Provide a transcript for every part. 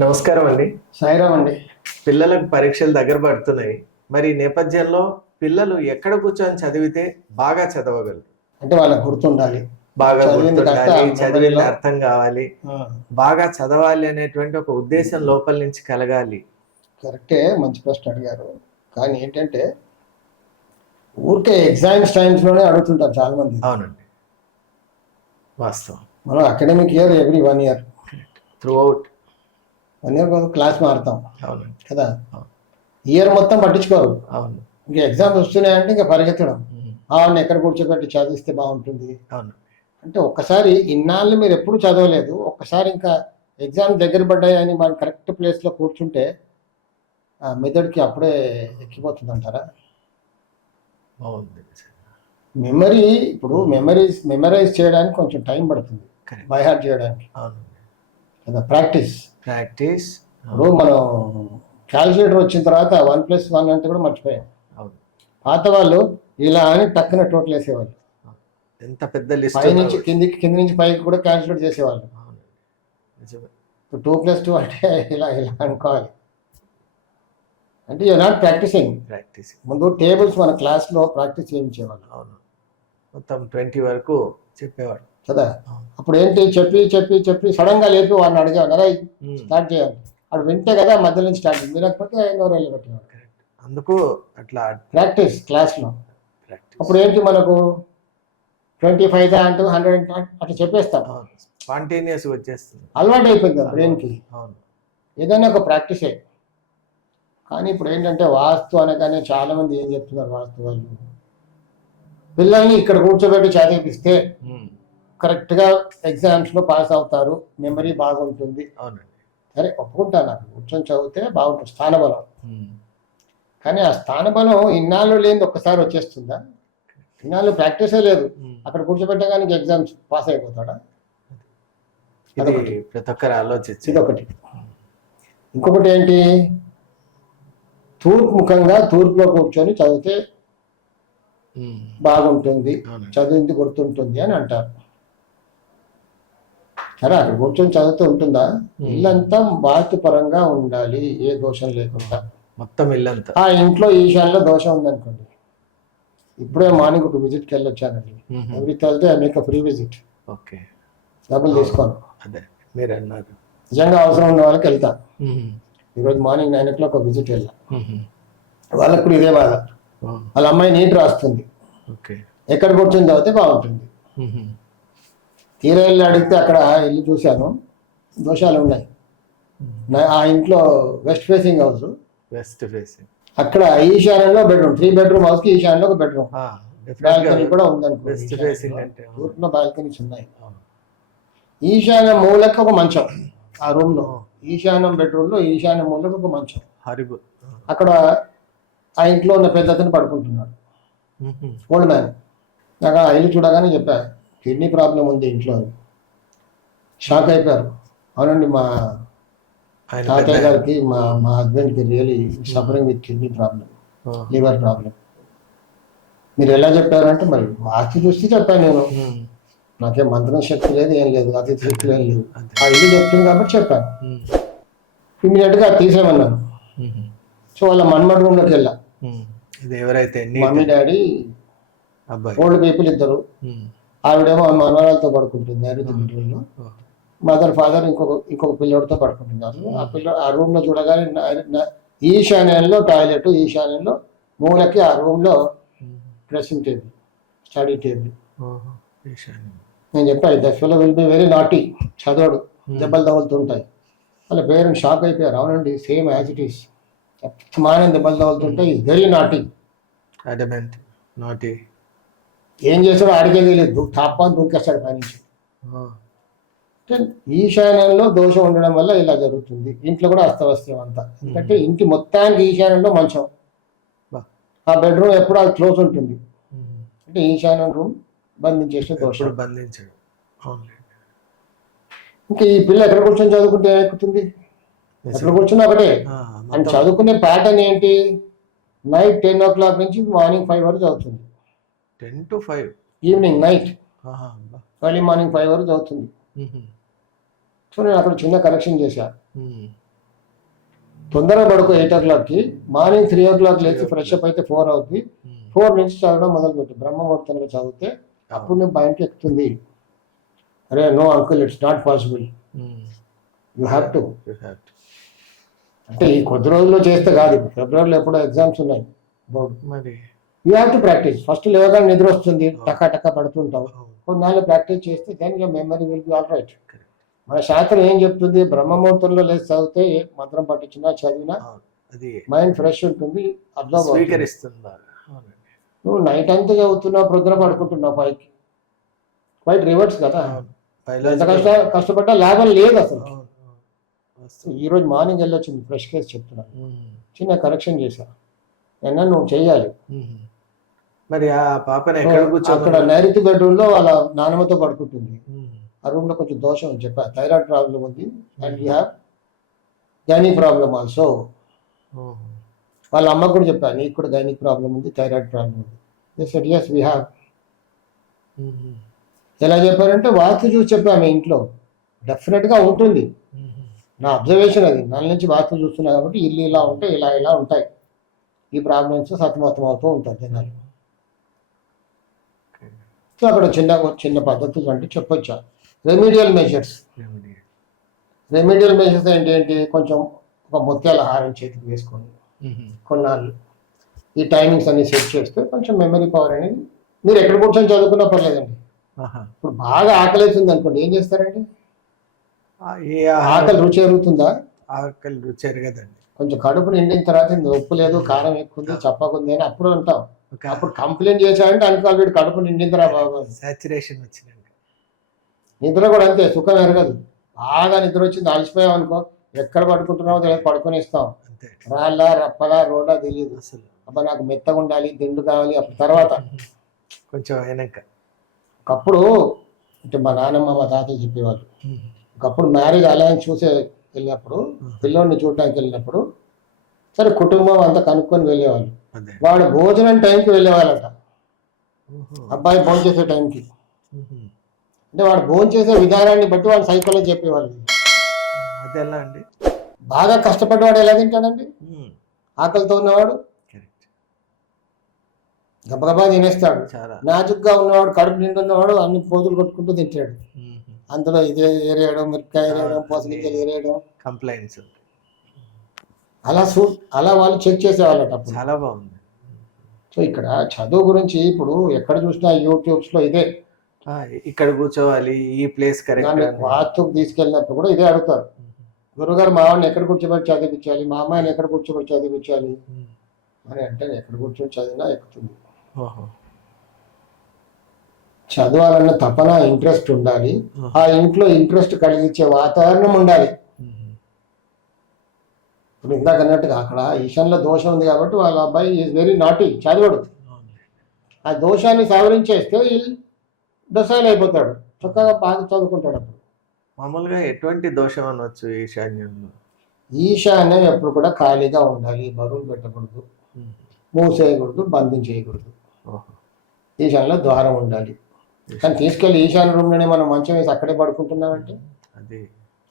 నమస్కారం అండి. సాయిరామ్ అండి. పిల్లలకు పరీక్షలు దగ్గర పడుతున్నాయి. మరి ఈ నేపథ్యంలో పిల్లలు ఎక్కడ కూర్చొని చదివితే బాగా చదవగలరు? అంటే వాళ్ళకి గుర్తుండాలి, బాగా చదివింది కాస్త గుర్తుండాలి, చదివింది మెమరీలో. అర్థం కావాలి, ఆ, బాగా చదవాలి అనేటువంటి ఒక ఉద్దేశం లోపల నుంచి కలగాలి. కరెక్టే, మంచి ప్రశ్న అడిగారు. కానీ ఏంటంటే ఊరికే ఎగ్జామ్స్ టైమ్స్లోనే అడుగుతుంటారు చాలా మంది. అవునండి, వాస్తవం. మనం academic year every 1 year, throughout. 1 year class మారుతాం అవునండి. కదా. అవును. ఇయర్ మొత్తం పట్టించుకోరు. అవును. ఇంకా ఎగ్జామ్స్ వస్తున్నాయంటే ఇంకా పరిగెత్తడం, ఉమ్. వాళ్ళని ఎక్కడ కూర్చోబెట్టి చదివిస్తే బాగుంటుంది అవును. అంటే. ఒక్కసారి ఇన్నాళ్ళు మీరు ఎప్పుడు చదవలేదు, ఒక్కసారి ఇంకా ఎగ్జామ్ దగ్గర పడ్డాయని మనం కరెక్ట్ ప్లేస్లో కూర్చుంటే ఆ మెథడ్కి అప్పుడే ఎక్కిపోతుంది అంటారా? బాగుంది. మెమరీ ఇప్పుడు మెమరైజ్ చేయడానికి కొంచెం టైం పడుతుంది, Correct. బై హార్ట్ చేయడానికి అవును. కదా. ప్రాక్టీస్. ప్రాక్టీస్. ఇప్పుడు మనం క్యాల్కులేటర్ వచ్చిన తర్వాత 1+1 అంటే కూడా మర్చిపోయాం. అవును. పాత వాళ్ళు ఇలా అని టక్కున టోటల్ వేసేవాళ్ళు. ఎంత పెద్ద లిస్ట్. పై నుంచి కిందికి, కింది నుంచి పైకి కూడా క్యాల్కులేట్ చేసేవాళ్ళు. నిజమే. 2+2 అంటే ఇలా ఇలా అనుకోవాలి. అంటే యూఆర్ నాట్ ప్రాక్టీసింగ్. ముందు టేబుల్స్ మన క్లాస్లో ప్రాక్టీస్ చేయించేవాళ్ళు. అవును. మొత్తం 20 వరకు చెప్పేవాడు కదా. అప్పుడు ఏంటి, చెప్పి చెప్పి చెప్పి సడన్గా లేపి వాడిని అడిగేవాడు, అదే స్టార్ట్ చేయాలి. అప్పుడు వింటే కదా మధ్య నుంచి స్టార్ట్, వినకపోతే ఎవరు వెళ్ళి పెట్టేవాడు. అందుకు అట్లా ప్రాక్టీస్ క్లాస్లో. అప్పుడు ఏంటి, మనకు 25 అంటూ 100 అట్లా చెప్పేస్తాం, స్పాంటేనియస్ వచ్చేస్తుంది, అలవాటు అయిపోయింది కదా బ్రెయిన్కి. అవును. ఏదైనా ఒక ప్రాక్టీసే. కానీ ఇప్పుడు ఏంటంటే వాస్తు అనగానే చాలా మంది ఏం చెప్తున్నారు, వాస్తు వాళ్ళు పిల్లల్ని ఇక్కడ కూర్చోబెట్టి చదివిపిస్తే కరెక్ట్గా ఎగ్జామ్స్లో పాస్ అవుతారు, మెమరీ బాగుంటుంది. అవునండి. సరే, ఒప్పుకుంటాను, నాకు కూర్చొని చదివితే బాగుంటుంది, స్థానబలం. కానీ ఆ స్థానబలం ఇన్నాళ్ళు లేని ఒక్కసారి వచ్చేస్తుందా? ఇన్నాళ్ళు ప్రాక్టీసే లేదు, అక్కడ కూర్చోబెట్టగానే ఎగ్జామ్స్ పాస్ అయిపోతాడా? ఇది ప్రతి ఒక్కరు ఆలోచించి. ఇదొకటి. ఇంకొకటి ఏంటి, తూర్పు ముఖంగా తూర్పులో కూర్చొని చదివితే బాగుంటుంది, చదివింది గుర్తుంటుంది అని అంటారు. సరే, అక్కడ కూర్చొని చదువుతూ ఉంటుందా? ఇల్లంతా వాస్తుపరంగా ఉండాలి, ఏ దోషం లేకుండా. మొత్తం ఇల్లంతా. ఆ ఇంట్లో ఈశాన్యంలో దోషం ఉందనుకోండి, ఇప్పుడే మార్నింగ్ ఒక విజిట్కి వెళ్ళొచ్చానండి. Every Thursday I make free visit. Okay. డబ్బులు తీసుకోను. అదే మీరు అన్నారు. నిజంగా అవసరం ఉన్న వాళ్ళకి వెళ్తా. ఈరోజు మార్నింగ్ 9 o'clock ఒక విజిట్ వెళ్ళా. వాళ్ళకు కూడా ఇదే బాధ. వాళ్ళ అమ్మాయి నీట్ రాస్తుంది, ఎక్కడ కూర్చొని చదివితే బాగుంటుంది. తీరా వెళ్ళి అడిగితే అక్కడ వెళ్ళి చూశాను, దోషాలు ఉన్నాయి. ఆ ఇంట్లో వెస్ట్ ఫేసింగ్ హౌస్, అక్కడ ఈశాన్యంలో బెడ్రూమ్, 3 bedroom హౌస్కి ఈశాన్యంలో ఒక బెడ్రూమ్, బాల్కనీ కూడా ఉందనుకో. తూర్పులో బాల్కనీస్ ఉన్నాయి. ఈశాన్య మూలకి ఒక మంచం, ఆ రూమ్ లో ఈశాన్యం బెడ్రూమ్ లో ఈశాన్య మూలకి ఒక మంచం. అక్కడ ఆ ఇంట్లో ఉన్న పెద్ద అతను పడుకుంటున్నాడు, ఓల్డ్ మ్యాన్. నాకు ఆ ఇల్లు చూడగానే చెప్పా, కిడ్నీ ప్రాబ్లం ఉంది ఇంట్లో. షాక్ అయిపోయారు. అవునండి, మా తాతయ్య గారికి, మా హస్బెండ్కి really suffering with kidney problem, liver problem. మీరు ఎలా చెప్పారంటే, మరి వాస్తు చూస్తే చెప్పాను నేను, నాకేం మంత్రం శక్తి లేదు, ఏం లేదు, అతి శక్తులు ఏం లేదు. ఆ ఇల్లు చెప్తుంది కాబట్టి చెప్పాను. ఇమీడియట్గా తీసేమన్నాను. సో వాళ్ళ మన్మడ్ రూమ్లోకి వెళ్ళా. మమ్మీ డాడీ, ఓల్డ్ పీపుల్ ఇద్దరు, ఆవిడేమో మనవరాలతో పడుకుంటుంది నైరుతి బెడ్రూమ్లో, మదర్ ఫాదర్ ఇంకొక పిల్లోడితో పడుకుంటున్నారు. ఆ రూమ్లో చూడగానే ఈశాన్యంలో టాయిలెట్, ఈశాన్యంలో మూలకి ఆ రూమ్లో డ్రెస్సింగ్ టేబుల్, స్టడీ టేబుల్. నేను చెప్పాను, the fellow will be very naughty, చదవడు, దెబ్బలు తగులుతుంటాయి. వాళ్ళ పేరెంట్స్ షాక్ అయిపోయారు. అవునండి, సేమ్ యాజ్ ఇట్ ఈస్, మానం దెబ్బలు తగులుతుంటాయి, ఈజ్ వెరీ నాటీ. ఏం చేస్తాడో ఆడికే తెలియదు, టాపాన్ని దూకేస్తాడు పైనుంచి. ఈశాన్యంలో దోషం ఉండడం వల్ల ఇలా జరుగుతుంది. ఇంట్లో కూడా అస్తవ్యస్తం అంతా. ఎందుకంటే ఇంటి మొత్తానికి ఈశాన్యంలో మంచం, ఆ బెడ్రూమ్ ఎప్పుడు అది క్లోజ్ ఉంటుంది. అంటే ఈశాన్యం రూమ్ బంధించేసిన దోషం. ఇంకా ఈ పిల్ల ఎక్కడ కూర్చొని చదువుకుంటే ఎక్కుతుంది, ఎక్కడ కూర్చున్నా ఒకటే. అండ్ చదువుకునే ప్యాటర్న్ ఏంటి, నైట్ 10 o'clock నుంచి మార్నింగ్ 5 వరకు చదువుతుంది. 10 to 5 evening, night, early morning 5 వరకు చదువుతుంది. సో నేను అక్కడ చిన్న కరెక్షన్ చేశా. తొందరగా పడుకో 8 o'clockకి, మార్నింగ్ 3 o'clock లేచి ఫ్రెష్ అప్ అయితే 4 అవుతుంది. 4 నుంచి చదవడం మొదలుపెట్టు, బ్రహ్మముహూర్తంలో చదివితే అప్పుడు నేను బయటకి ఎక్కుతుంది. అరే no uncle, it's not possible, you have to. అంటే ఈ కొద్ది రోజుల్లో చేస్తే కాదు, ఫిబ్రవరిలో ఎప్పుడో ఎగ్జామ్స్ ఉన్నాయి బోర్డు, మరి you have to practice. First లేవగానే నిద్ర వస్తుంది, టకా టకా పడుతుంటావు, కొన్నాళ్ళు ప్రాక్టీస్ చేస్తే then your memory will be all right. మన శాస్త్రం ఏం చెప్తుంది, బ్రహ్మముహూర్తంలో లేచి చదివితే మంత్రం పట్టించినా చదివినా అది మైండ్ ఫ్రెష్ ఉంటుంది, అబ్జర్వ్ స్వీకరిస్తున్నారు. నువ్వు నైట్ అంతా చదువుతున్నావు, ప్రొద్దున పడుకుంటున్నావు 5కి, క్వైట్ రివర్స్ కదా. ఎంత కష్టపడ్డా లాభం లేదు అసలు. ఈరోజు మార్నింగ్ వెళ్ళొచ్చింది ఫ్రెష్ కేసు చెప్తున్నాను, చిన్న కరెక్షన్ చేశా, అయినా నువ్వు చెయ్యాలి. మరి ఆ పాపని ఎక్కడ అక్కడ నైరుతి బెడ్రూమ్ లో వాళ్ళ నాన్నమ్మతో పడుకుంటుంది. ఆ రూమ్ లో కొంచెం దోషం అని చెప్పా, థైరాయిడ్ ప్రాబ్లం ఉంది and you have gynaec problem also. వాళ్ళ అమ్మ కూడా చెప్పాను, నీకు కూడా గైనిక్ ప్రాబ్లం ఉంది, థైరాయిడ్ ప్రాబ్లం ఉంది. yes we have. ఎలా చెప్పారంటే వాస్తు చూసి చెప్పాము, ఇంట్లో డెఫినెట్ గా ఉంటుంది. నా అబ్జర్వేషన్ అది, నెల నుంచి వాస్తు చూస్తున్నా కాబట్టి ఇల్లు ఇలా ఉంటే ఇలా ఇలా ఉంటాయి, ఈ ప్రాబ్లమ్స్ సతమతం అవుతూ ఉంటాయి జనాలు. సో అక్కడ చిన్న పద్ధతులు అంటే చెప్పొచ్చా. రెమిడియల్ మెజర్స్ ఏంటి, కొంచెం ఒక ముత్యాల హారం చేతికి వేసుకొని కొన్నాళ్ళు ఈ టైమింగ్స్ అన్ని సెట్ చేస్తే కొంచెం మెమరీ పవర్ అనేది, మీరు ఎక్కడ కూర్చొని చదువుకున్నా పర్లేదండి. ఇప్పుడు బాగా ఆకలి అవుతుంది అనుకోండి, ఏం చేస్తారండి, ఆకలి రుచి ఎరుగుతుందా, ఆకలి రుచి ఎరగదండి. కొంచెం కడుపు నిండిన తర్వాత ఉప్పు లేదు, కారం ఎక్కువ ఉంది, చప్పకుంది అని అప్పుడు అంటాం. అప్పుడు కంప్లైంట్ చేశారంటే అనుకోవాలి వీడు కడుపు నిండిందిరా బాబు, సాచురేషన్ వచ్చిందండి. నిద్ర కూడా అంతే, సుఖం ఎరగదు. బాగా నిద్ర వచ్చింది, అలసిపోయాం అనుకో, ఎక్కడ పడుకుంటున్నామో తెలియదు, పడుకొని ఇస్తాం, రాళ్ళ రప్పలా రోడ్డా తెలియదు అసలు. అబ్బా నాకు మెత్తగా ఉండాలి, దిండు కావాలి. అప్పుడు తర్వాత కొంచెం అయినాక ఒకప్పుడు అంటే మా నాన్నమ్మ మా తాతయ్య చెప్పేవాళ్ళు, ఒకప్పుడు మ్యారేజ్ అలయన్స్ చూసే వెళ్ళినప్పుడు, పిల్లోడిని చూడడానికి వెళ్ళినప్పుడు, సరే కుటుంబం అంతా కనుక్కొని వెళ్ళేవాళ్ళు. వాడు భోజనం టైంకి వెళ్ళేవాళ్ళట, అబ్బాయి భోజనం చేసే టైంకి. అంటే వాడు భోజనం చేసే విధానాన్ని బట్టి వాళ్ళు సైకాలజీ చెప్పేవాళ్ళు. అదెలా అండి, బాగా కష్టపడ్డవాడు ఎలా తింటాడండి, ఆకలితో ఉన్నవాడు గబగబా తినేస్తాడు. నాజుగ్గా ఉన్నవాడు, కడుపు నిండి ఉన్నవాడు అన్ని పోతులు కొట్టుకుంటూ తింటాడు. అందులో ఇదే ఏరేయడం, మిరపకాయ ఏరేయడం, పోసగింజలు ఏరేయడం, కంప్లైంట్స్ అలా వాళ్ళు చెక్ చేసేవాళ్ళట. చాలా బాగుంది. సో ఇక్కడ చదువు గురించి ఇప్పుడు ఎక్కడ చూసినా యూట్యూబ్స్ లో ఇదే, ఇక్కడ కూర్చోవాలి, ఈ ప్లేస్ కరెక్ట్. వాస్తుకు తీసుకెళ్ళినప్పుడు కూడా ఇదే అడుగుతారు, గురుగారు మా వాడిని ఎక్కడ కూర్చోబెట్టి చదివించాలి, మా అమ్మాయిని ఎక్కడ కూర్చోబెట్టి చదివించాలి అని అంటే, ఎక్కడ కూర్చొని చదివినా ఎక్కుతుంది. చదవాలన్న తపన, ఇంట్రెస్ట్ ఉండాలి. ఆ ఇంట్లో ఇంట్రెస్ట్ కలిగించే వాతావరణం ఉండాలి. ఇప్పుడు ఇందాక అన్నట్టుగా అక్కడ ఈశాన్లో దోషం ఉంది కాబట్టి వాళ్ళ అబ్బాయి ఈజ్ వెరీ నాటీ, చదవడు. ఆ దోషాన్ని సవరించేస్తే డొసైల్ అయిపోతాడు, చక్కగా బాగా చదువుకుంటాడు. అప్పుడు మామూలుగా ఎటువంటి దోషం అనవచ్చు ఈశాన్యంలో? ఈశాన్యం ఎప్పుడు కూడా ఖాళీగా ఉండాలి, బరువులు పెట్టకూడదు, మూసేయకూడదు, బంధించేయకూడదు. ఈశాన్యంలో ద్వారం ఉండాలి. కానీ తీసుకెళ్ళి ఈశాన్య రూమ్లోనే మనం మంచం వేసి అక్కడే పడుకుంటున్నామంటే అది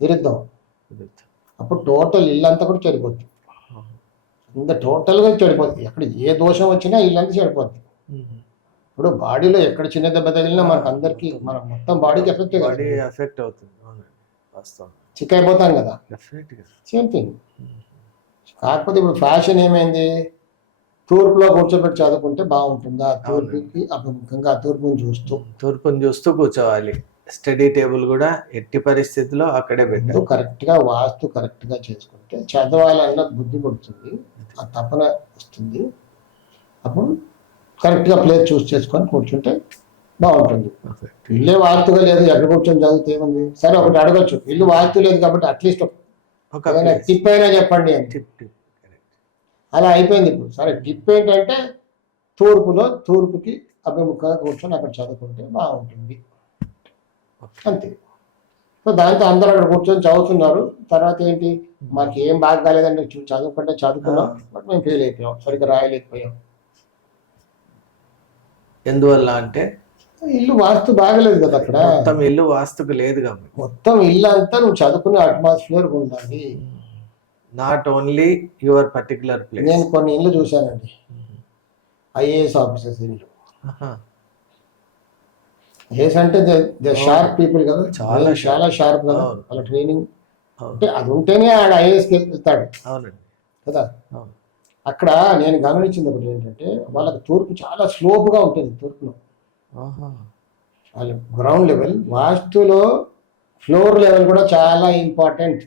విరుద్ధం. అప్పుడు టోటల్ ఇల్లంతా కూడా చెడిపోద్ది, ఇంత టోటల్గా చెడిపోద్ది. అక్కడ ఏ దోషం వచ్చినా ఇల్లంతా చెడిపోద్ది. ఇప్పుడు బాడీలో ఎక్కడ చిన్న దెబ్బ తగిలినా మనకు అందరికి, మన మొత్తం బాడీకి ఎఫెక్ట్ అవుతుంది, చిక్ అయిపోతాం కదా, సేమ్ థింగ్. కాకపోతే ఇప్పుడు ఫ్యాషన్ ఏమైంది, తూర్పులో కూర్చోబెట్టి చదువుకుంటే బాగుంటుందా, తూర్పుకి అభిముఖంగా తూర్పుని చూస్తూ కూర్చోవాలి. స్టడీ టేబుల్ కూడా ఎట్టి పరిస్థితిలో అక్కడే పెట్టు, కరెక్ట్ గా వాస్తు కరెక్ట్ గా చేసుకుంటే చదవాలన్న బుద్ధి పడుతుంది, ఆ తపన వస్తుంది. అప్పుడు కరెక్ట్ గా ప్లేస్ చూస్ చేసుకొని కూర్చుంటే బాగుంటుంది. ఇల్లే వాస్తుగా లేదు, ఎక్కడ కూర్చొని చదివితే ఏముంది. సరే ఒకటి అడగచ్చు, ఇల్లు వాస్తు లేదు కాబట్టి అట్లీస్ట్ టిప్ అయినా చెప్పండి అని. అలా అయిపోయింది ఇప్పుడు. సరే టిప్ ఏంటంటే తూర్పుకి అభిముఖంగా కూర్చొని అక్కడ చదువుకుంటే బాగుంటుంది అంతే. సో దాంతో అందరూ అక్కడ కూర్చొని చదువుతున్నారు. తర్వాత ఏంటి, మాకు ఏం బాగా కాలేదండి, చదువుకుంటే చదువుకున్నాం, బట్ మేము ఫెయిల్ అయిపోయాం, సరిగ్గా రాయలేకపోయాం. ఎందువల్ల అంటే ఇల్లు వాస్తు బాగలేదు కదా, అక్కడ మొత్తం ఇల్లు వాస్తుకు లేదు కాబట్టి. మొత్తం ఇల్లు అంతా నువ్వు చదువుకునే అట్మాస్ఫియర్ ఉండాలి. Not only your particular place. నేను కొన్ని ఇళ్ళు చూశానండి, ఐఏఎస్ ఆఫీసర్స్ ఇల్లు. ఐఏఎస్ అంటే దే షార్ప్ పీపుల్ కదా, చాలా షార్ప్ కదా, వాళ్ళ ట్రైనింగ్ అంటే అది ఉంటేనే ఆడ ఐఏఎస్కి వెళ్తాడు కదా. అక్కడ నేను గమనించింది ఒకటి ఏంటంటే, వాళ్ళకి తూర్పు చాలా స్లోప్గా ఉంటుంది. తూర్పులో వాళ్ళ గ్రౌండ్ లెవెల్, వాస్తులో ఫ్లోర్ లెవెల్ కూడా చాలా ఇంపార్టెంట్.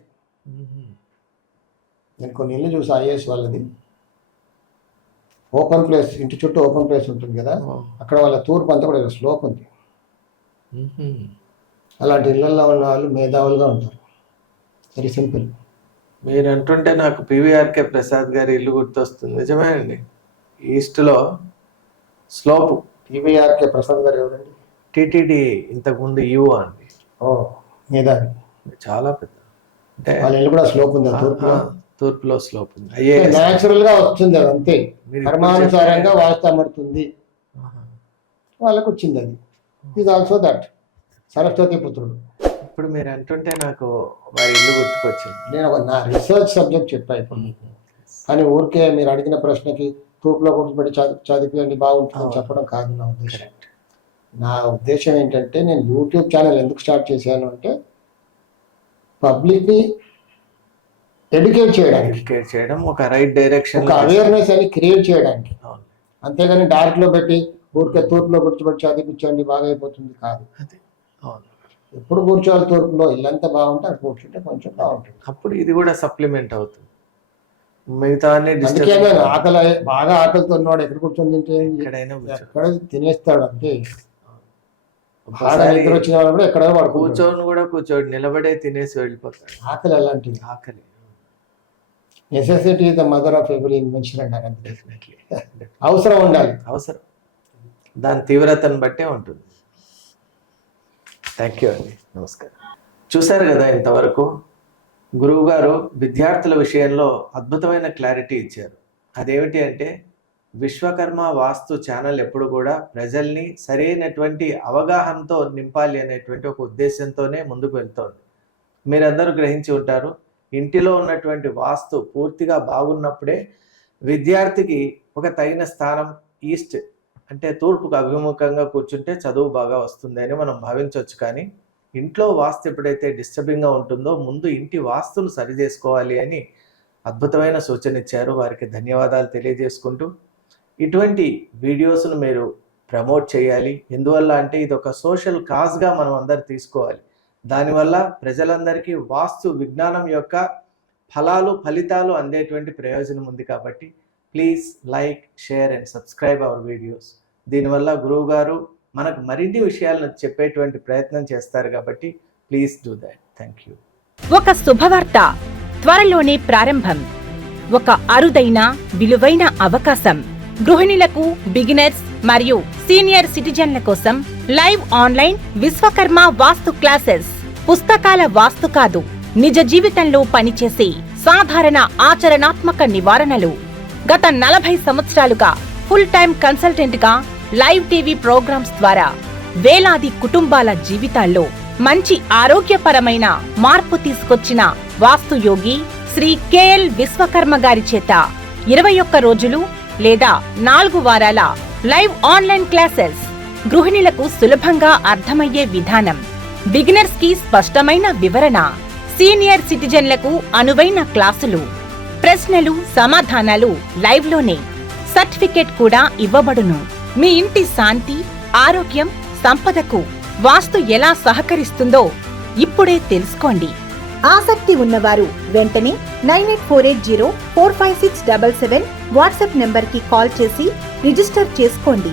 నేను కొన్ని ఇల్లు చూసి ఐఏఎస్ వాళ్ళది ఓపెన్ ప్లేస్, ఇంటి చుట్టూ ఓపెన్ ప్లేస్ ఉంటుంది కదా, అక్కడ వాళ్ళ తూర్పు అంతా కూడా స్లోప్ ఉంది. అలాంటి ఇళ్లలో ఉన్న వాళ్ళు మేధావులుగా ఉంటారు. Very simple. మీరు అంటుంటే నాకు పివిఆర్కే ప్రసాద్ గారి ఇల్లు గుర్తొస్తుంది. నిజమే అండి, ఈస్ట్లో స్లోప్. పివిఆర్కే ప్రసాద్ గారు ఎవరండి? టిటిడి ఇంతకుముందు ఈవో అండి. ఓ మేధావి, చాలా పెద్ద. అంటే వాళ్ళ ఇల్లు కూడా స్లోప్ ఉంది, తూర్పులో స్లోప్ ఉంది. న్యాచురల్ గా వస్తుంది అది, అంతే కర్మానుసారంగా వాస్తు అమరుతుంది, వాళ్ళకు వచ్చింది అది. ఈజ్ ఆల్సో దట్ సరస్వతి పుత్రుడు. ఇప్పుడు మీరు అంటుంటే నాకు వారి ఇల్లు గుర్తుకొచ్చింది. నేను నా రీసెర్చ్ సబ్జెక్ట్ చెప్పాను ఇప్పుడు మీకు, కానీ ఊరికే మీరు అడిగిన ప్రశ్నకి తూర్పులో కూర్చోబెట్టి చదివించండి బాగుంటుందని చెప్పడం కాదు నా ఉద్దేశం. నా ఉద్దేశం ఏంటంటే, నేను యూట్యూబ్ ఛానల్ ఎందుకు స్టార్ట్ చేశాను అంటే, పబ్లిక్ని ఎడ్యుకేట్ చేయడం, ఒక రైట్ డైరెక్షన్, ఒక అవేర్నెస్ అని క్రియేట్ చేయడానికి. అంతేగాని డార్క్లో పెట్టి ఊరికే తూర్పులో కూర్చోబెట్టి చదివించండి బాగా అయిపోతుంది కాదు. ఎప్పుడు కూర్చోవాలి తూర్పులో, ఇల్లంతా బాగుంటే అక్కడ కూర్చుంటే కొంచెం బాగుంటుంది. అప్పుడు ఇది కూడా సప్లిమెంట్ అవుతుంది. మిగతా అందుకే ఆకలి, బాగా ఆకలితో ఉన్నవాడు ఎక్కడ కూర్చొని తింటే ఎక్కడ తినేస్తాడు, అంతే. బాగా నిద్ర వచ్చిన వాళ్ళు కూడా ఎక్కడ వాడు కూర్చోడు, నిలబడే తినేసి వెళ్ళిపోతాడు. ఆకలి అలాంటిది. ఆకలి necessity the mother of every invention అంటారు. డెఫినెట్లీ అవసరం ఉండాలి, అవసరం దాని తీవ్రతను బట్టే ఉంటుంది. థ్యాంక్ యూ అండి, నమస్కారం. చూశారు కదా, ఇంతవరకు గురువు గారు విద్యార్థుల విషయంలో అద్భుతమైన క్లారిటీ ఇచ్చారు. అదేమిటి అంటే, విశ్వకర్మ వాస్తు ఛానల్ ఎప్పుడు కూడా ప్రజల్ని సరైనటువంటి అవగాహనతో నింపాలి అనేటువంటి ఒక ఉద్దేశంతోనే ముందుకు వెళ్తోంది. మీరందరూ గ్రహించి ఉంటారు, ఇంటిలో ఉన్నటువంటి వాస్తు పూర్తిగా బాగున్నప్పుడే విద్యార్థికి ఒక తగిన స్థానం ఈస్ట్ అంటే తూర్పుకు అభిముఖంగా కూర్చుంటే చదువు బాగా వస్తుంది అని మనం భావించవచ్చు. కానీ ఇంట్లో వాస్తు ఎప్పుడైతే డిస్టర్బింగ్గా ఉంటుందో, ముందు ఇంటి వాస్తును సరి చేసుకోవాలి అని అద్భుతమైన సూచన ఇచ్చారు. వారికి ధన్యవాదాలు తెలియజేసుకుంటూ, ఇటువంటి వీడియోస్ను మీరు ప్రమోట్ చేయాలి. ఎందువల్ల అంటే, ఇది ఒక సోషల్ కాజ్గా మనం అందరు తీసుకోవాలి. దానివల్ల ప్రజలందరికీ వాస్తు విజ్ఞానం యొక్క ఫలితాలు అందేటువంటి ప్రయోజనం ఉంది. కాబట్టి please like, share and subscribe our videos. దీనివల్ల గురువు గారు మనకు మరిన్ని విషయాలను చెప్పేటువంటి ప్రయత్నం చేస్తారు. కాబట్టి please do that. Thank you. ఒక శుభవార్త త్వరలోనే ప్రారంభం. ఒక అరుదైన విలువైన అవకాశం. గృహిణులకు, బిగినర్స్ మరియు సీనియర్ సిటిజన్ల కోసం లైవ్ ఆన్లైన్ విశ్వకర్మ వాస్తు క్లాసెస్. పుస్తకాల వాస్తు కాదు, నిజ జీవితంలో పనిచేసే సాధారణ ఆచరణాత్మక నివారణలు. గత 40 సంవత్సరాలుగా ఫుల్ టైం కన్సల్టెంట్ గా లైవ్ టీవీ ప్రోగ్రామ్స్ ద్వారా వేలాది కుటుంబాల జీవితాల్లో మంచి ఆరోగ్యపరమైన మార్పు తీసుకొచ్చిన వాస్తు యోగి శ్రీ కెఎల్ విశ్వకర్మ గారి చేత 21 రోజులు లేదా 4 వారాల లైవ్ ఆన్లైన్ క్లాసెస్. గృహిణులకు సులభంగా అర్థమయ్యే విధానం, బిగినర్స్ కి స్పష్టమైన వివరణ, సీనియర్ సిటిజన్లకు అనువైన క్లాసులు, ప్రశ్నలు సమాధానాలు లైవ్ లోనే. సర్టిఫికేట్ కూడా ఇవ్వబడును. మీ ఇంటి శాంతి, ఆరోగ్యం, సంపదకు వాస్తు ఎలా సహకరిస్తుందో ఇప్పుడే తెలుసుకోండి. ఆసక్తి ఉన్నవారు వెంటనే 9848045677 వాట్సాప్ నెంబర్కి కాల్ చేసి రిజిస్టర్ చేసుకోండి.